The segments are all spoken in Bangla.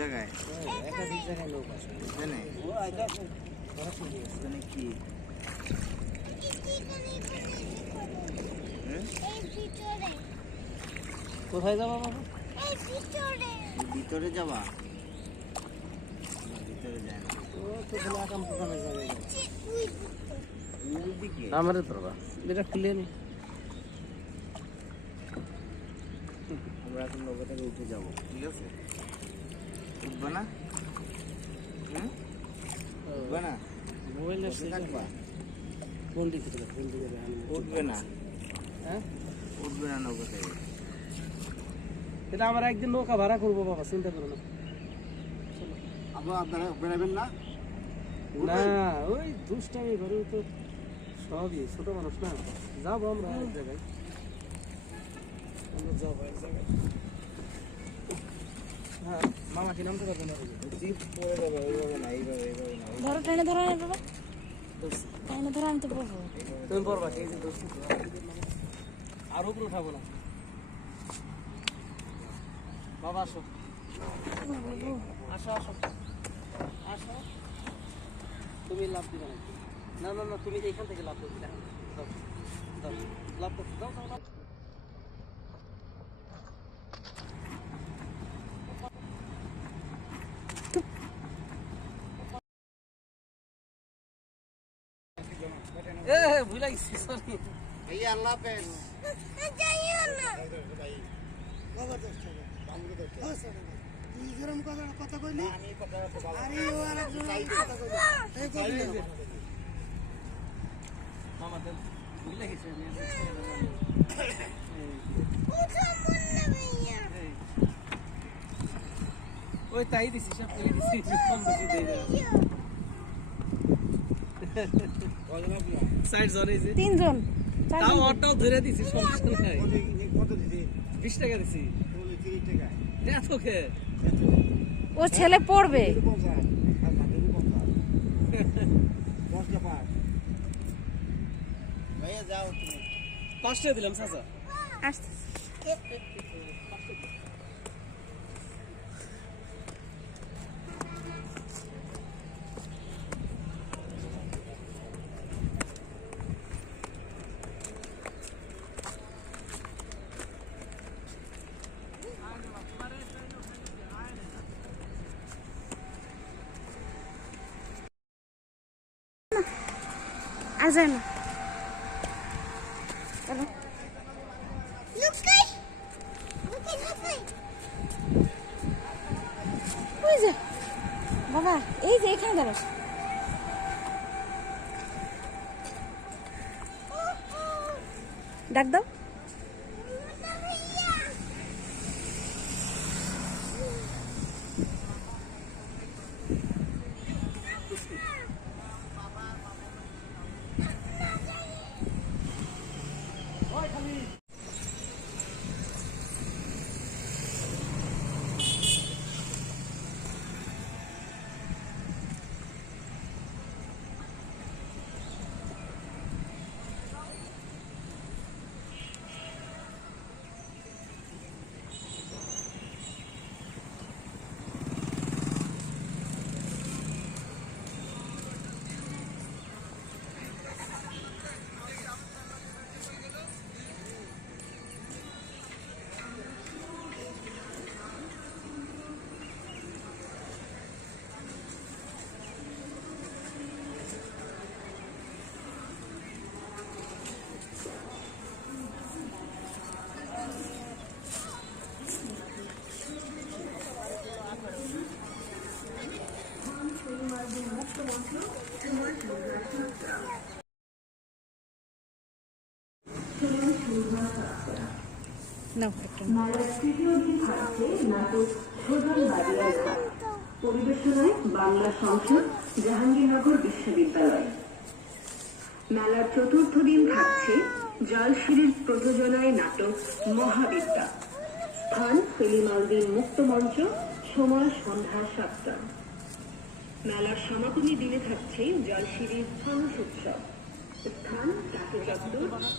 জায়গায়? একাধিক জায়গায় লোক আছে এখানে এখানে কি কোথায় যাব বাবা? ভিতরে যাবা? ভিতরে যায় না। তো বলে আকাম দোকানে যাবে আমারে তো এটা খুলে নি। আমরা এখন নৌকাটাকে উঠে যাব ঠিক আছে? উঠবে না হুম উঠবে না মোবাইলের বসে থাকবা কোন দিকে থেকে কোন দিকে উঠবে না হ্যাঁ উঠবে না নৌকা থেকে এটা আমরা একদিন নৌকা ভাড়া করব বাবা চিন্তা করো না আপনারা বেড়াবেন না না ওই দুষ্টামি ঘরে তো সবই ছোট মানুষ না যাব আমরা এক জায়গায় আমরা যাব এক জায়গায় হ্যাঁ ধরো টেনে ধরো না বাবা টেনে ধরো, আমি তো তুমি পড়বা সেই আর না। বাবা, আসো। আসো আসো। আসো। তুমি লাভ দিবে না না না, তুমি এইখান থেকে লাভ করবে লাভ দাও দাও। ভুলে গেছি সরি এই আল্লাহ হাফেজ। মামা দেন ভুলে গেছি। ওই তাই দিছি সব করে দিছি কম বেশি দেই না তিনজন। তাও অটাও ধরে দিছি সমস্যা নাই। বিশ টাকা দিছি। এত খে ও ছেলে পড়বে। ভাইয়া যাও তুমি। পাঁচ দিলাম চাচা। আসতে আর যায় না বাবা এই যে এখানে দাঁড়ো ডাক দাও। নাও একটা জাহাঙ্গীরনগর বিশ্ববিদ্যালয়। মেলার চতুর্থ দিন থাকছে জলশিরির প্রযোজনায় নাটক মহাবিদ্যা। স্থান সেলিমালদিন মুক্ত মঞ্চ, সময় সন্ধ্যা সাতটা। মেলার সমাপনী দিনে থাকছে জলশিরির ফানুস উৎসব। স্থান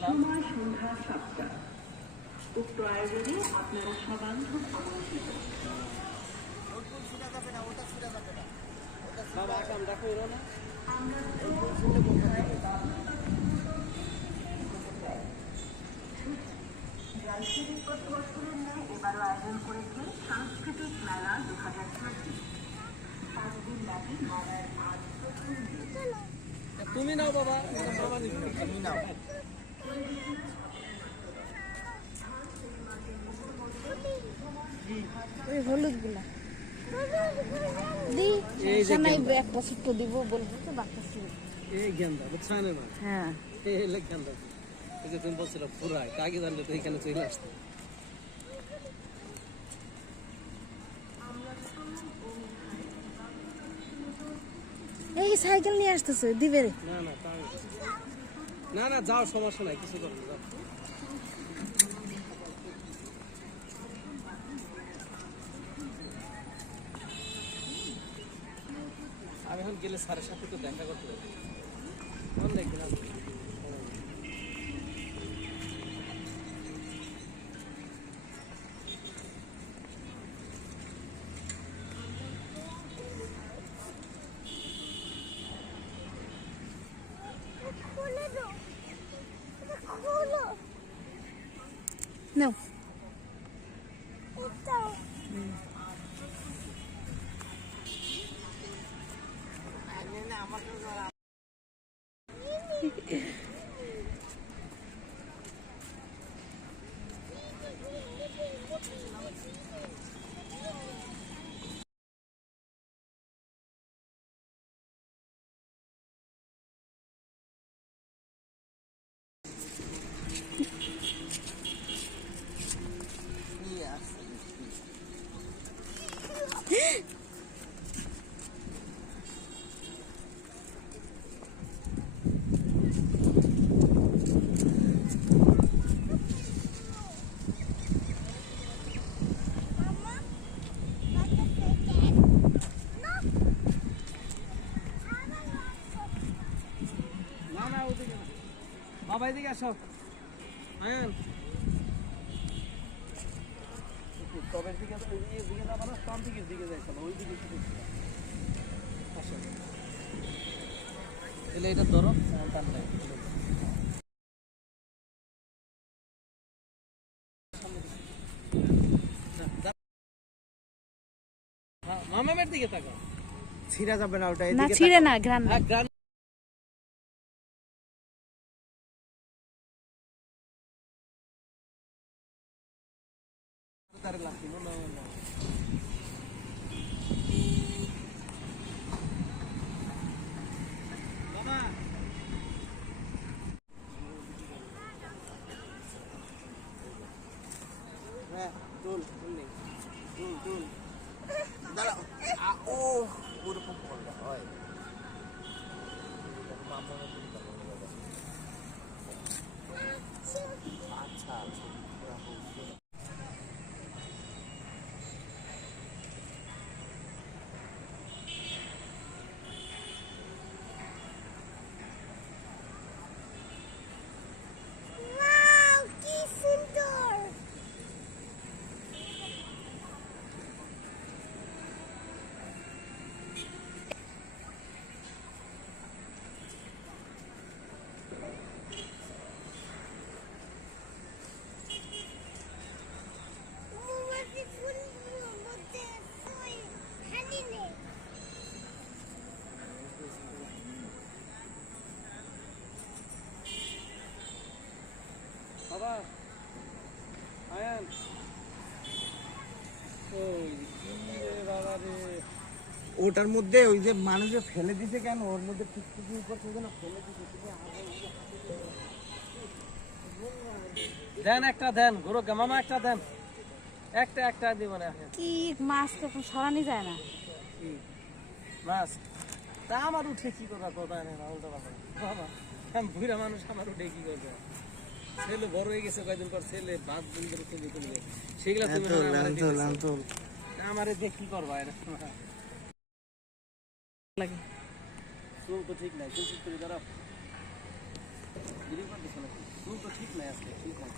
সময় সন্ধ্যা সাতটা। উক্ত আয়োজনে আপনারা সবান্ধব আমন্ত্রিত। জলশিরির প্রতি বছরের ন্যায় এবারও আয়োজন করেছে সাংস্কৃতিক মেলা দু হাজার পঁচিশ পাঁচ দিন ব্যাপী মেলার আজ তুমি নাও বাবা বাবা, তুমি নাও। ওই হলুদগুলা দি এই যে সমস্যা নাই গেন্দা। এক বছর তো দিব বলব তো বাচ্চা এই গেন্দা বুঝছ না হ্যাঁ। এই গেন্দা। এই যে তুমি বলছিল পুরাই আগে জানলে তো এখানে চলে আসতো। এই সাইকেল নিয়ে আসতেছে দিবে না না না না যাও সমস্যা নাই কিছু করো না, যাও। গেলে স্যারের সাথে তো দেখা করতে পারি অনেক দিন আগে। নাও। বাবা এদিকে আসো। আয়ান। টবের দিকে ওই দিকে যাব না বাম দিকের দিকে যাই ওই দিকে আসো। এলে এটা ধরো। টান নাই মামামের দিকে তাকাও। ছিঁড়া যাবে না ওটা না ছিঁড়ে না গ্রাম হ্যাঁ গ্রাম হ্যাঁ তুল তুল তুল দাঁড়াও আ, ও ওরকম করলে হয় আচ্ছা আচ্ছা বাবা আয়ান ওই কি রে বাবা রে ওটার মধ্যে ওই যে মানুষে ফেলে দিছে কেন? ওর মধ্যে টুকটুকি করছে যেন ফেলে দিছে দেন একটা দেন। গরু মামা একটা দেন। একটা একটা দিব না। কি সরানি যায় না। তা আমার উঠে কি করবা কথা নেই না উল্টো বাবা আমি বুড়া মানুষ আমার উঠে কি করবে? ছেলে বড় হয়ে গেছে কয়দিন পর ছেলে বাদ দিন করে তুমি তুলবে। সেগুলো তুমি আমারে দেখ কি করবা এটা লাগে চুল তো ঠিক নাই চুল ঠিক করে দাঁড়াও গিরি করতেছো নাকি চুল তো ঠিক নাই আজকে ঠিক নাই